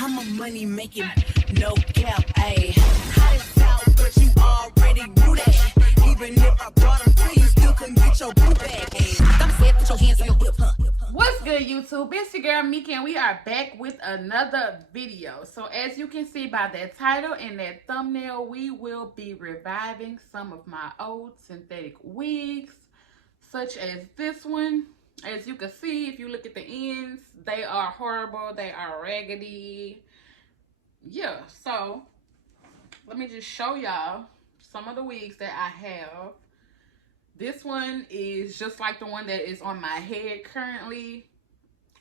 I'm a money making, no cap, ayy. Hot as out, but you already knew that. Even if I brought them to you, still couldn't get your boo back, ayy. I'm saying, put your hands on your whip, huh? What's good, YouTube? It's your girl Mika, and we are back with another video. So as you can see by that title and that thumbnail, we will be reviving some of my old synthetic wigs, such as this one. As you can see, if you look at the ends, they are horrible. They are raggedy. Yeah, so let me just show y'all some of the wigs that I have. This one is just like the one that is on my head currently.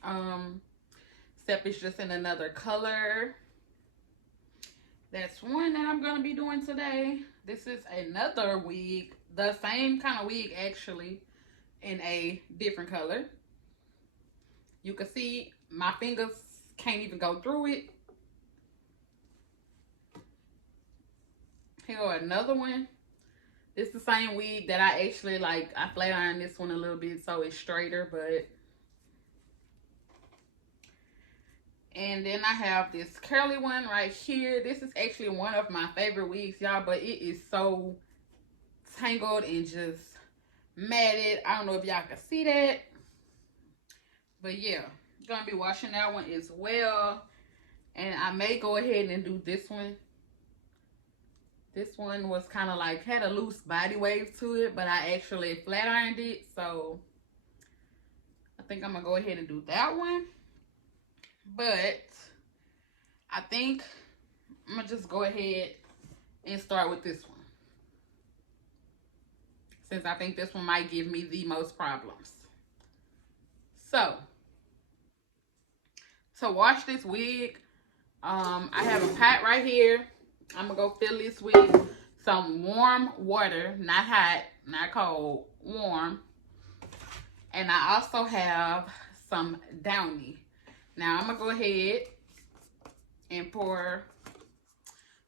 Except it's just in another color. That's one that I'm gonna be doing today. This is another wig, the same kind of wig actually, in a different color. You can see my fingers can't even go through it. Here another one. It's the same wig that I actually like. I flat ironed this one a little bit so it's straighter, but. And then I have this curly one right here. This is actually one of my favorite wigs, y'all, but it is so tangled and just matted. I don't know if y'all can see that. But yeah, I'm gonna be washing that one as well. And I may go ahead and do this one. This one was kind of like, had a loose body wave to it, but I actually flat ironed it. So I think I'm gonna go ahead and do that one. But I think I'm gonna just go ahead and start with this one, since I think this one might give me the most problems. So to wash this wig, I have a pot right here. I'm gonna go fill this with some warm water, not hot, not cold, warm. And I also have some Downy. Now I'm gonna go ahead and pour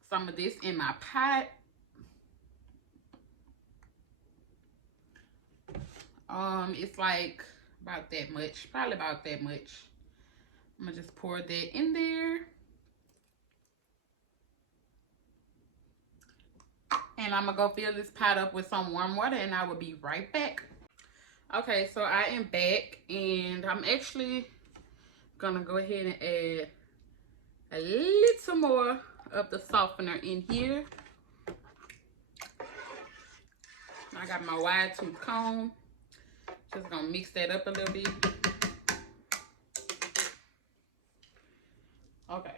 some of this in my pot. It's like about that much, probably about that much. I'm gonna just pour that in there. And I'm gonna go fill this pot up with some warm water and I will be right back. Okay, so I am back and I'm actually gonna go ahead and add a little more of the softener in here. I got my wide tooth comb. Just gonna mix that up a little bit. Okay.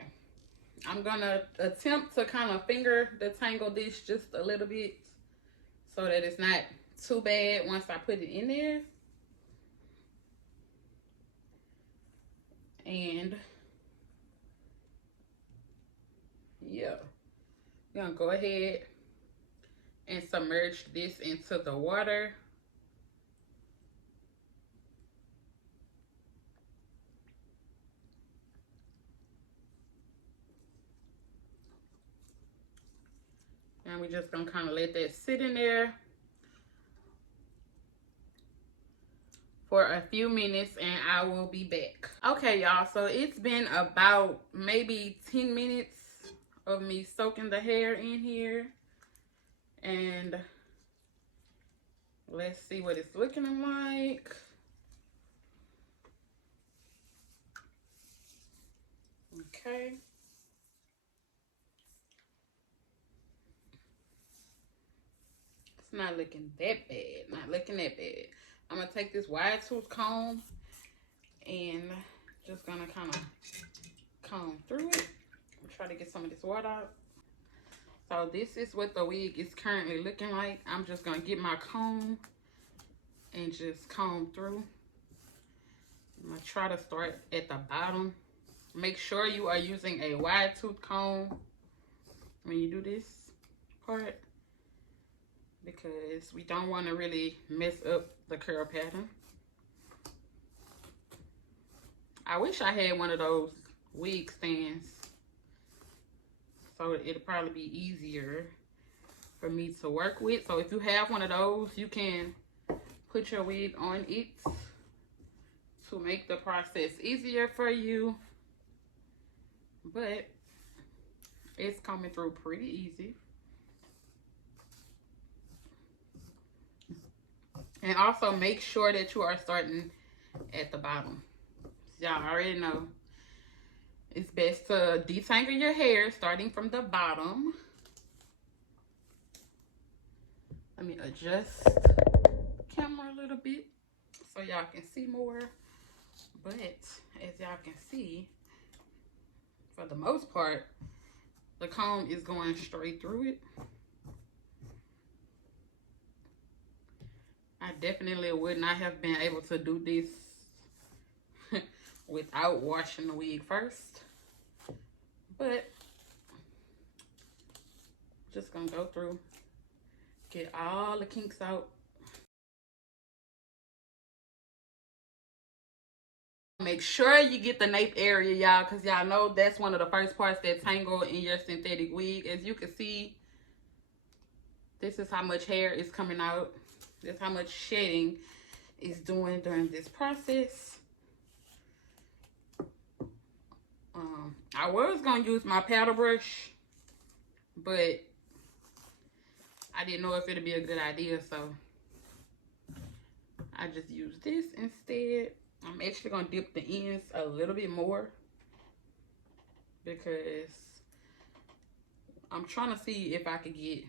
I'm gonna attempt to kind of finger the tangle dish just a little bit so that it's not too bad once I put it in there. And yeah, I'm gonna go ahead and submerge this into the water. And we're just gonna kind of let that sit in there for a few minutes and I will be back. Okay, y'all, so it's been about maybe 10 minutes of me soaking the hair in here. And let's see what it's looking like. Okay. It's not looking that bad. Not looking that bad. I'm gonna take this wide tooth comb and just gonna kind of comb through it. Try to get some of this water out. So this is what the wig is currently looking like. I'm just gonna get my comb and just comb through. I'm gonna try to start at the bottom. Make sure you are using a wide tooth comb when you do this part, because we don't want to really mess up the curl pattern. I wish I had one of those wig stands, so it'll probably be easier for me to work with. So if you have one of those, you can put your wig on it to make the process easier for you. but it's coming through pretty easy. And also make sure that you are starting at the bottom. Y'all already know it's best to detangle your hair starting from the bottom. Let me adjust the camera a little bit so y'all can see more. But as y'all can see, for the most part, the comb is going straight through it. I definitely would not have been able to do this without washing the wig first. But just gonna go through, get all the kinks out. Make sure you get the nape area, y'all, because y'all know that's one of the first parts that tangle in your synthetic wig. As you can see, this is how much hair is coming out. This is how much shedding is doing during this process. I was going to use my paddle brush, but I didn't know if it'd be a good idea, so I just used this instead. I'm actually going to dip the ends a little bit more because I'm trying to see if I could get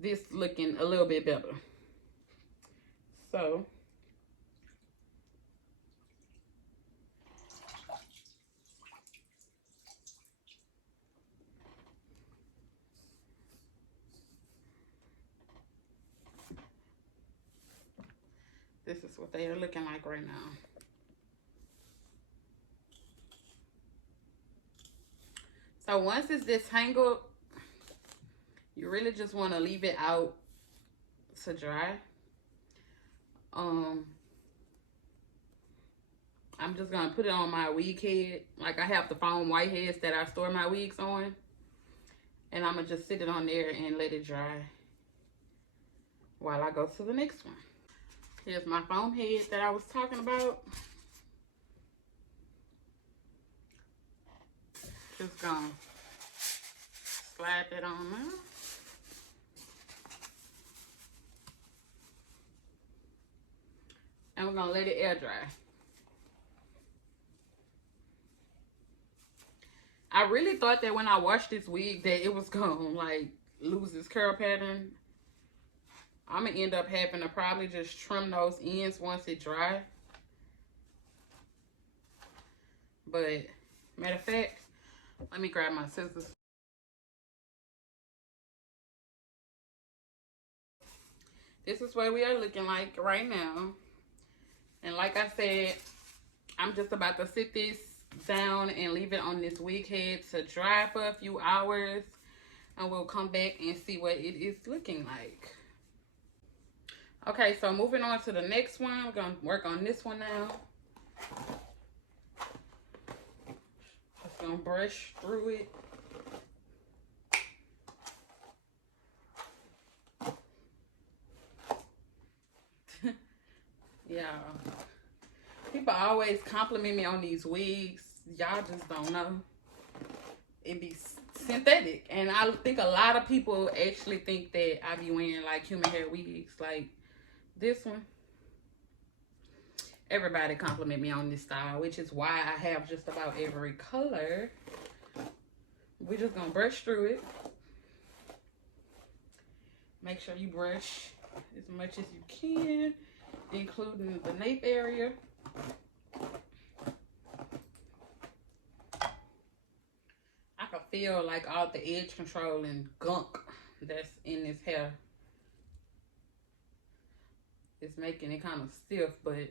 this looking a little bit better. So this is what they are looking like right now. So once it's detangled, you really just want to leave it out to dry. I'm just gonna put it on my wig head. Like, I have the foam white heads that I store my wigs on, and I'm gonna just sit it on there and let it dry while I go to the next one. Here's my foam head that I was talking about. Just gonna slide that on now. And we're gonna let it air dry. I really thought that when I washed this wig that it was gonna like lose its curl pattern. I'm gonna end up having to probably just trim those ends once it dries. But matter of fact, let me grab my scissors. This is what we are looking like right now. And like I said, I'm just about to sit this down and leave it on this wig head to dry for a few hours. And we'll come back and see what it is looking like. Okay, so moving on to the next one. We're going to work on this one now. Just going to brush through it. Yeah. People always compliment me on these wigs. Y'all just don't know. It be synthetic. And I think a lot of people actually think that I be wearing like human hair wigs. Like this one. Everybody compliment me on this style, which is why I have just about every color. We're just gonna brush through it. Make sure you brush as much as you can, including the nape area. I can feel like all the edge control and gunk that's in this hair. It's making it kind of stiff, but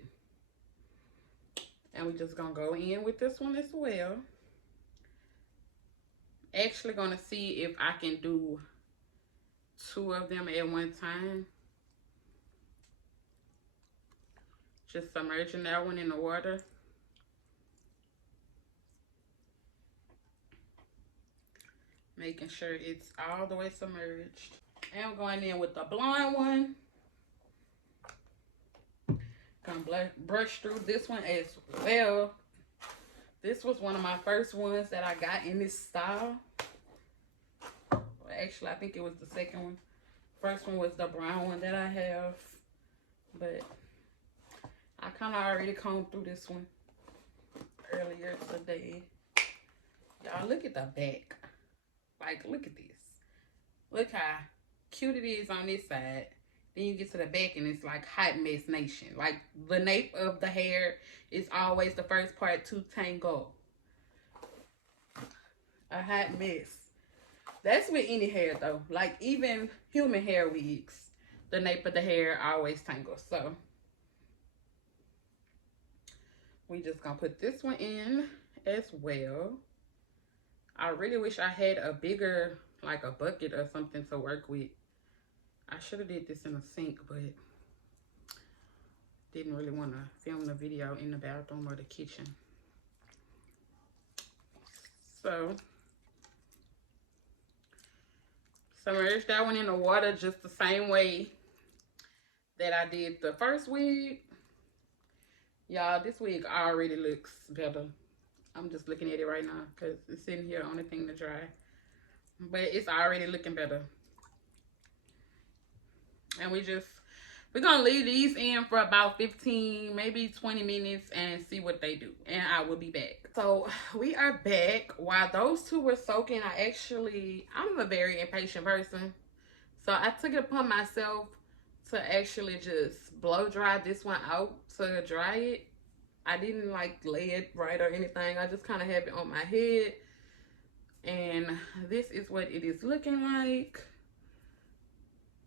and we're just gonna go in with this one as well. Actually gonna see if I can do 2 of them at one time. Just submerging that one in the water. Making sure it's all the way submerged. And I'm going in with the blonde one. Gonna brush through this one as well This was one of my first ones that I got in this style. Well, actually, I think it was the second one. First one was the brown one that I have. But I kind of already combed through this one earlier today. Y'all, look at the back. Like, look at this. Look how cute it is on this side. Then you get to the back and it's like hot mess nation. Like, the nape of the hair is always the first part to tangle. A hot mess. That's with any hair though. Like, even human hair wigs, the nape of the hair always tangles. So we just gonna put this one in as well. I really wish I had a bigger, like a bucket or something to work with. I should have did this in a sink, but didn't really want to film the video in the bathroom or the kitchen. So submerge that one in the water just the same way that I did the first wig. Y'all, this wig already looks better. I'm just looking at it right now because it's sitting here on the thing to dry. But it's already looking better. And we're going to leave these in for about 15, maybe 20 minutes and see what they do. And I will be back. So we are back. While those two were soaking, I'm a very impatient person. So I took it upon myself to actually just blow dry this one out to dry it. I didn't like lay it right or anything. I just kind of have it on my head. And this is what it is looking like.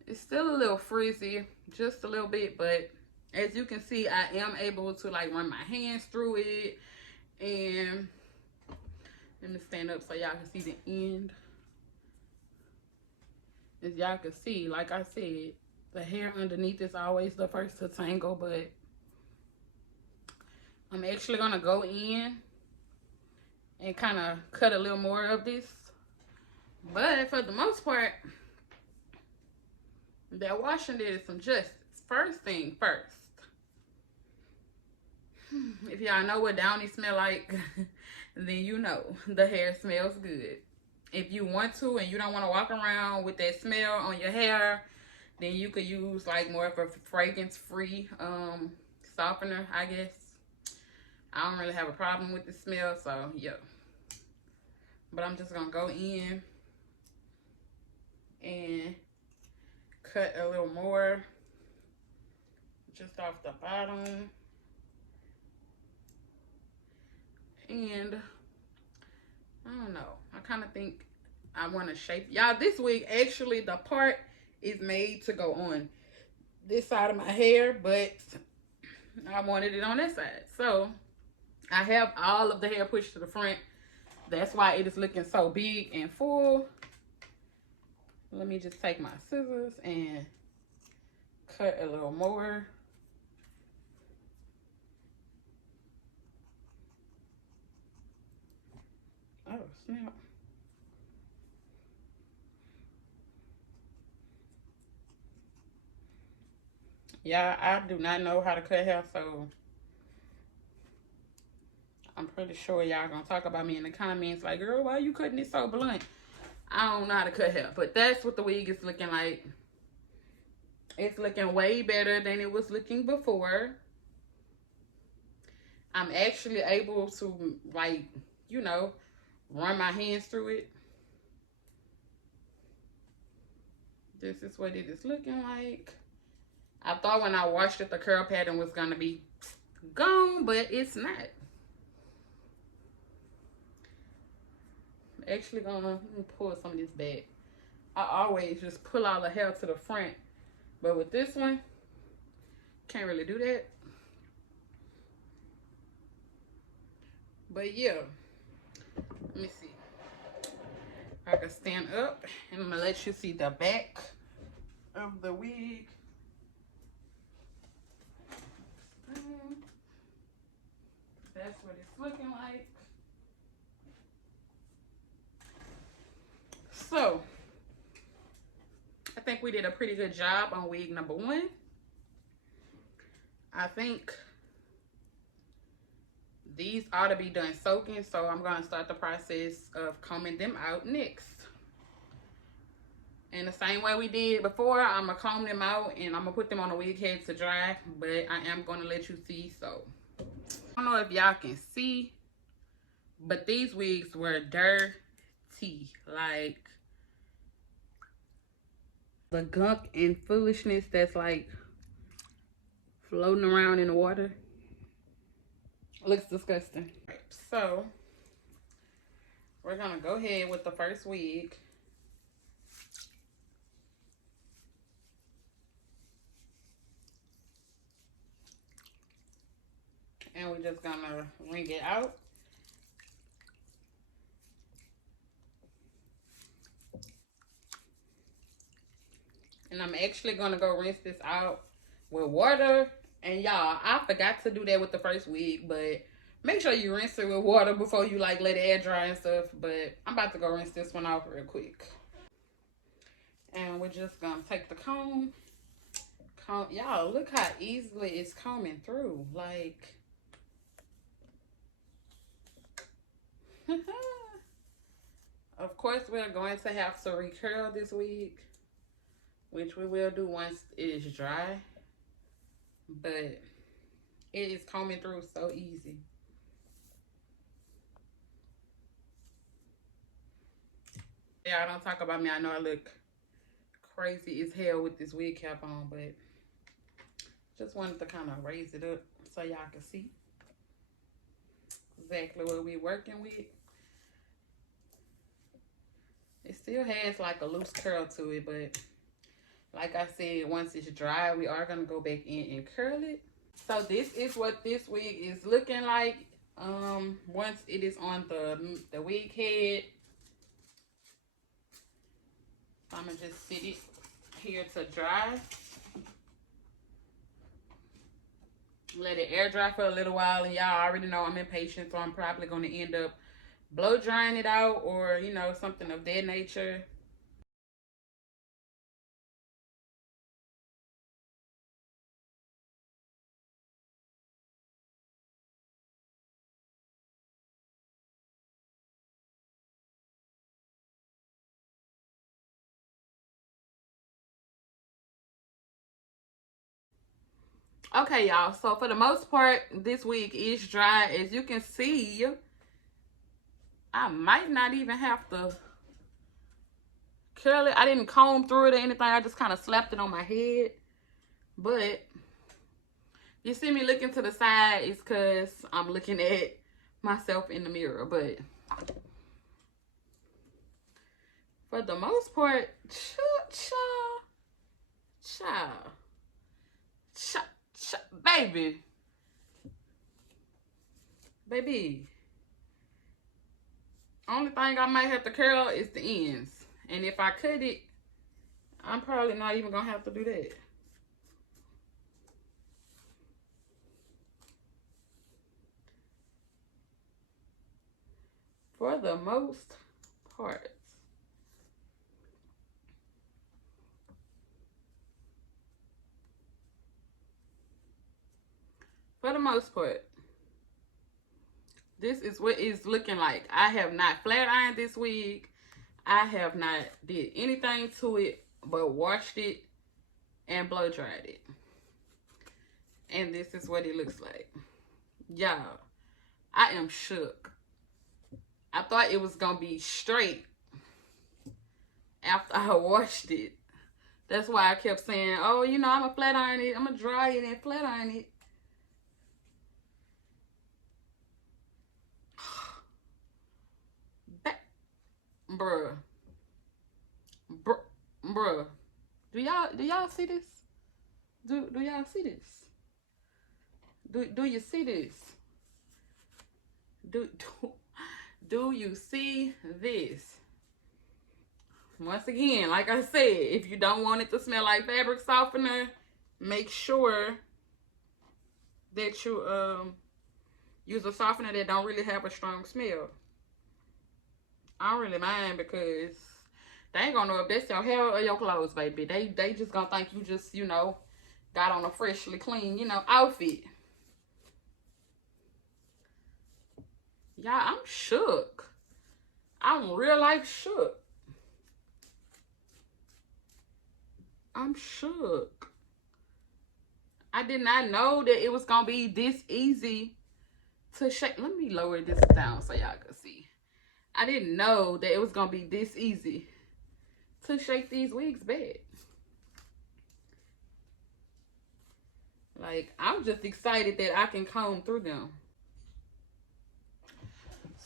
It's still a little frizzy, just a little bit, but as you can see, I am able to like run my hands through it. And let me stand up so y'all can see the end. As y'all can see, like I said, the hair underneath is always the first to tangle, but I'm actually gonna go in and kind of cut a little more of this. But for the most part, that washing did some justice. First thing first, if y'all know what downy smell like, then you know the hair smells good. If you want to and you don't want to walk around with that smell on your hair, then you could use like more of a fragrance-free softener, I guess. I don't really have a problem with the smell, so yeah. But I'm just gonna go in and cut a little more just off the bottom. And I don't know, I kind of think I want to shape. Y'all, this wig, actually the part is made to go on this side of my hair, but I wanted it on that side. So I have all of the hair pushed to the front. That's why it is looking so big and full. Let me just take my scissors and cut a little more. Oh, snap. Yeah, I do not know how to cut hair, so I'm pretty sure y'all gonna talk about me in the comments like, girl, why are you cutting it so blunt? I don't know how to cut hair, but that's what the wig is looking like. It's looking way better than it was looking before. I'm actually able to, like, you know, run my hands through it. This is what it is looking like. I thought when I washed it, the curl pattern was gonna be gone, but it's not. Actually gonna pull some of this back. I always just pull all the hair to the front, but with this one, can't really do that. But yeah, let me see. I can stand up and I'm gonna let you see the back of the wig. That's what it's looking like. So, I think we did a pretty good job on wig number 1. I think these ought to be done soaking, so I'm going to start the process of combing them out next. And the same way we did before, I'm going to comb them out and I'm going to put them on the wig head to dry, but I am going to let you see. So I don't know if y'all can see, but these wigs were dirty. Like the gunk and foolishness that's like floating around in the water. Looks disgusting. So we're gonna go ahead with the first wig. And we're just gonna wring it out. And I'm actually gonna go rinse this out with water. And y'all, I forgot to do that with the first wig, but make sure you rinse it with water before you like let it air dry and stuff. But I'm about to go rinse this one off real quick. And we're just gonna take the comb. Y'all, look how easily it's combing through. Like, of course, we're going to have to recurl this wig, which we will do once it is dry. But it is combing through so easy. Yeah, don't talk about me. I know I look crazy as hell with this wig cap on, but just wanted to kind of raise it up so y'all can see exactly what we're working with. It still has like a loose curl to it, but like I said, once it's dry, we are going to go back in and curl it. So this is what this wig is looking like once it is on the wig head. So I'm going to just sit it here to dry. Let it air dry for a little while. And y'all already know I'm impatient, so I'm probably going to end up blow drying it out or, you know, something of that nature. Okay, y'all, so for the most part, this wig is dry. As you can see, I might not even have to curl it. I didn't comb through it or anything. I just kind of slapped it on my head. But you see me looking to the side is because I'm looking at myself in the mirror. But for the most part, baby. Only thing I might have to curl is the ends. And if I cut it, I'm probably not even gonna have to do that. For the most part. For the most part, this is what it's looking like. I have not flat ironed this wig. I have not did anything to it but washed it and blow dried it. And this is what it looks like. Y'all, I am shook. I thought it was gonna be straight after I washed it. That's why I kept saying, oh, you know, I'm gonna flat iron it. I'm gonna dry it and flat iron it. Bruh. Bruh. Do y'all see this? Do y'all see this? Do you see this? Do you see this? Once again, like I said, if you don't want it to smell like fabric softener, make sure that you use a softener that don't really have a strong smell. I don't really mind because they ain't gonna know if that's your hair or your clothes, baby. They just gonna think you just, you know, got on a freshly clean, you know, outfit. Y'all, I'm shook. I'm real life shook. I'm shook. I did not know that it was going to be this easy to shake. Let me lower this down so y'all can see. I didn't know that it was going to be this easy to shake these wigs back. Like, I'm just excited that I can comb through them.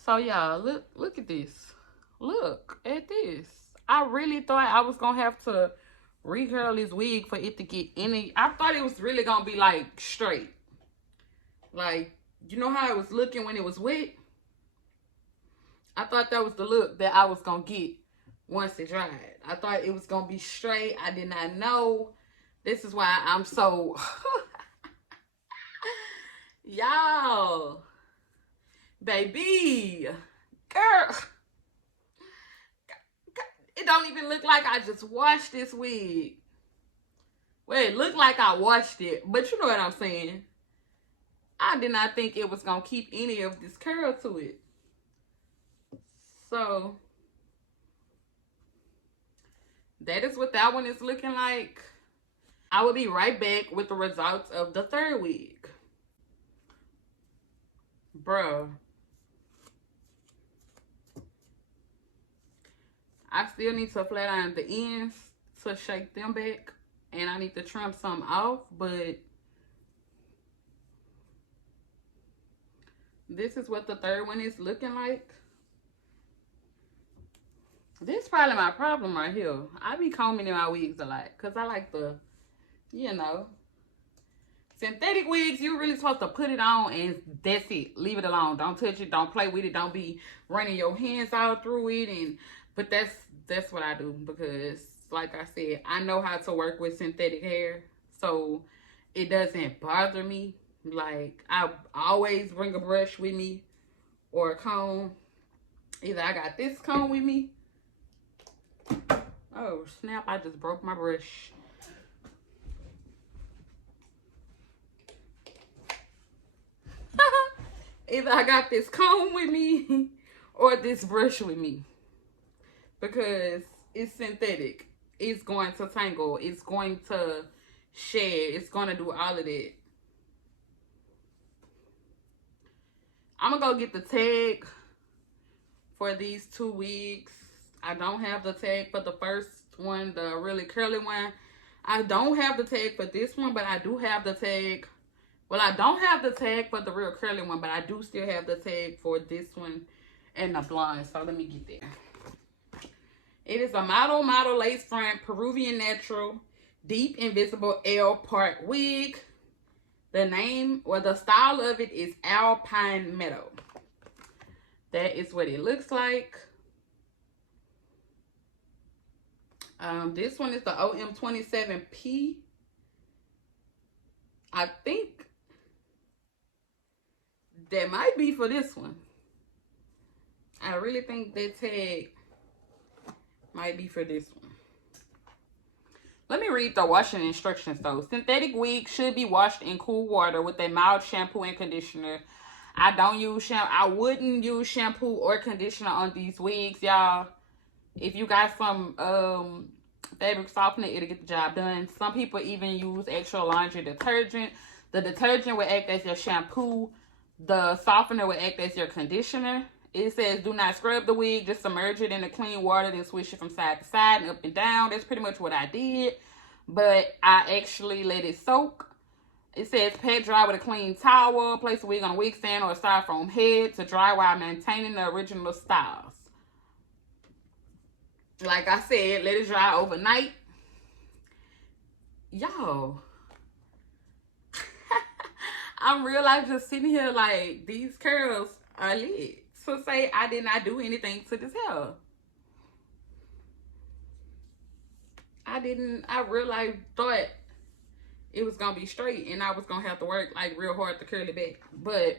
So, y'all, look at this. Look at this. I really thought I was going to have to recurl this wig for it to get any. I thought it was really going to be, like, straight. Like, you know how it was looking when it was wet? I thought that was the look that I was going to get once it dried. I thought it was going to be straight. I did not know. This is why I'm so... Y'all. Baby. Girl. It don't even look like I just washed this wig. Well, it looked like I washed it. But you know what I'm saying. I did not think it was going to keep any of this curl to it. So, that is what that one is looking like. I will be right back with the results of the third wig. Bruh. I still need to flat iron the ends to shake them back. And I need to trim some off, but this is what the third one is looking like. This is probably my problem right here. I be combing in my wigs a lot because I like the, you know, synthetic wigs. You're really supposed to put it on and that's it. Leave it alone. Don't touch it. Don't play with it. Don't be running your hands out through it. But that's what I do because, like I said, I know how to work with synthetic hair, so it doesn't bother me. Like, I always bring a brush with me or a comb. Either I got this comb with me. Oh, snap, I just broke my brush. Either I got this comb with me or this brush with me. Because it's synthetic. It's going to tangle. It's going to shed. It's going to do all of that. I'm going to go get the tag for these two wigs. I don't have the tag for the first one, the really curly one. I don't have the tag for this one, but I do have the tag. Well, I don't have the tag for the real curly one, but I do still have the tag for this one and the blonde. So let me get there. It is a model lace front Peruvian natural deep invisible L part wig. The name or the style of it is Alpine Meadow. That is what it looks like. This one is the OM27P. I think that might be for this one. I really think that tag might be for this one. Let me read the washing instructions though. Synthetic wigs should be washed in cool water with a mild shampoo and conditioner. I don't use shampoo. I wouldn't use shampoo or conditioner on these wigs, y'all. If you got some fabric softener, it'll get the job done. Some people even use extra laundry detergent. The detergent will act as your shampoo. The softener will act as your conditioner. It says do not scrub the wig, just submerge it in the clean water, then swish it from side to side and up and down. That's pretty much what I did. But I actually let it soak. It says pat dry with a clean towel. Place the wig on a wig stand or a styrofoam head to dry while maintaining the original styles. Like I said, let it dry overnight. Y'all. I'm real life just sitting here like these curls are lit. So say I did not do anything to this hair. I real life thought it was gonna be straight and I was gonna have to work like real hard to curl it back. But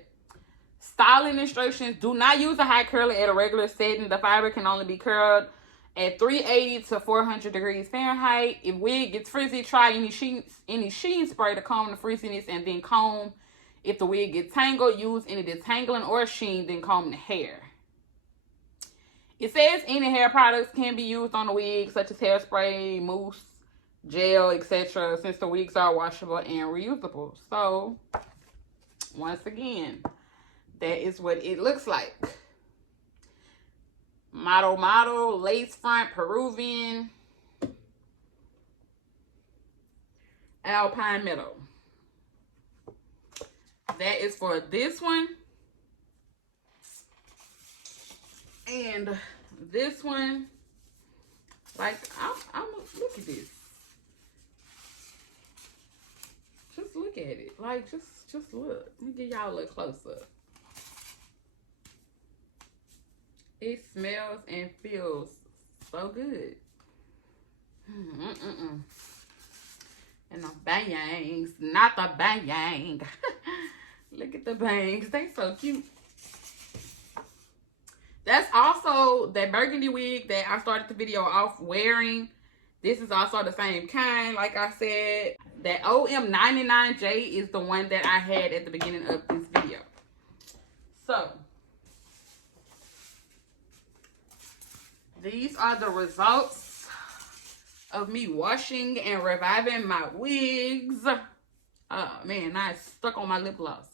styling instructions: do not use a high curler at a regular setting. The fiber can only be curled at 380 to 400 degrees Fahrenheit. If wig gets frizzy, try any sheen spray to calm the frizziness and then comb If the wig gets tangled, use any detangling or sheen, then comb the hair. It says any hair products can be used on the wig, such as hairspray, mousse, gel, etc., since the wigs are washable and reusable. So, once again, that is what it looks like. Model, lace front, Peruvian, Alpine Meadow. That is for this one. And this one, like, I'm look at this. Just look at it. Like, just look. Let me give y'all a little close up. It smells and feels so good. And the bangs, not the bang. Look at the bangs. They so cute. That's also that burgundy wig that I started the video off wearing. This is also the same kind. Like I said, that OM99J is the one that I had at the beginning of this video. So, these are the results of me washing and reviving my wigs. Oh man, now it's stuck on my lip gloss.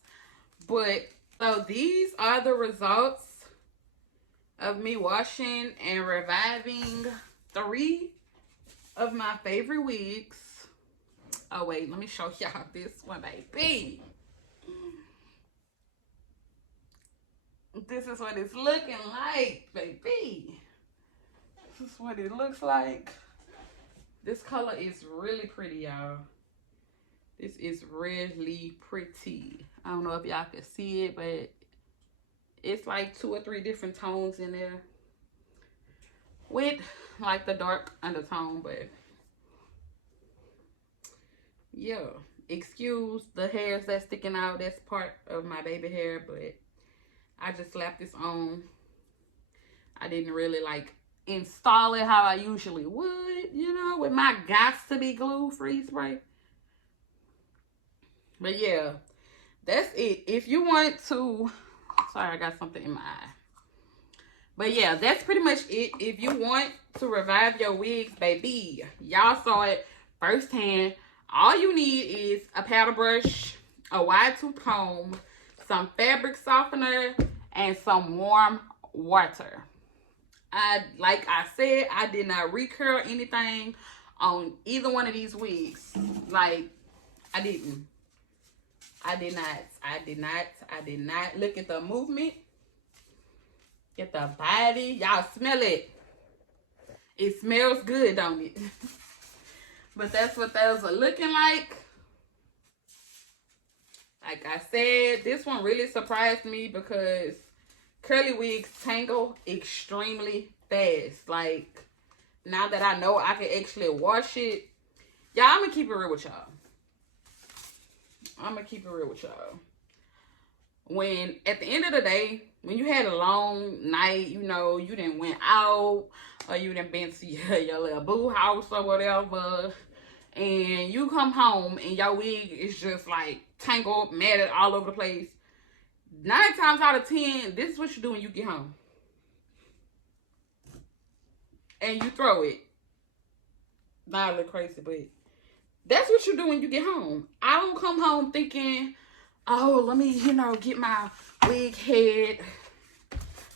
But, so these are the results of me washing and reviving 3 of my favorite wigs. Oh wait, let me show y'all this one, baby. This is what it's looking like, baby. This is what it looks like. This color is really pretty, y'all. This is really pretty. I don't know if y'all can see it, but it's like 2 or 3 different tones in there with like the dark undertone. But yeah, excuse the hairs that's sticking out. That's part of my baby hair, but I just slapped this on. I didn't really like install it how I usually would, you know, with my Gots to Be Glue freeze spray. But yeah, that's it. If you want to, sorry, I got something in my eye. But yeah, that's pretty much it. If you want to revive your wigs, baby, y'all saw it firsthand. All you need is a paddle brush, a wide tooth comb, some fabric softener, and some warm water. Like I said, I did not recurl anything on either one of these wigs. Like, I did not. Look at the movement. Get the body. Y'all smell it. It smells good, don't it? But that's what those are looking like. Like I said, this one really surprised me because curly wigs tangle extremely fast. Like, now that I know I can actually wash it. Y'all, I'm going to keep it real with y'all. When, at the end of the day, when you had a long night, you know, you didn't went out, or you didn't been to your little boo house or whatever, and you come home and your wig is just like tangled, matted all over the place. 9 times out of 10, this is what you do when you get home. And you throw it. Not a little crazy, but that's what you do when you get home. I don't come home thinking, oh, let me, you know, get my wig head.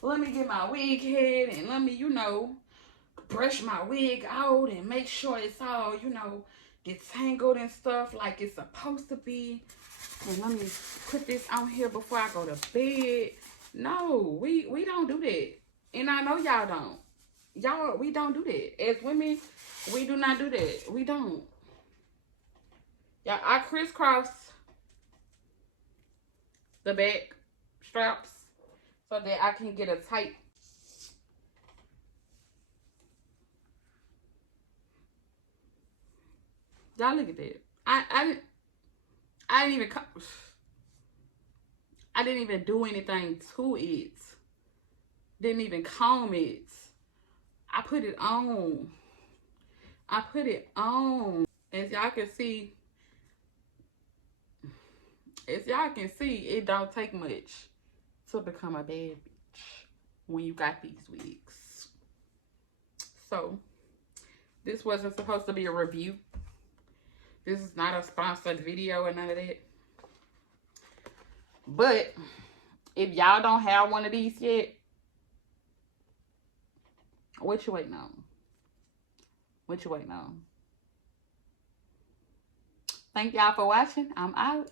Let me get my wig head and let me, you know, brush my wig out and make sure it's all, you know, detangled and stuff like it's supposed to be. And let me put this on here before I go to bed. No, we don't do that. And I know y'all don't. Y'all, we don't do that. As women, we do not do that. We don't. Y'all, I crisscross the back straps so that I can get a tight. Y'all look at that. I didn't even do anything to it. Didn't even comb it. I put it on. As y'all can see, As y'all can see, it don't take much to become a bad bitch when you got these wigs. So, this wasn't supposed to be a review. This is not a sponsored video or none of that. But, if y'all don't have one of these yet, what you waiting on? What you waiting on? Thank y'all for watching. I'm out.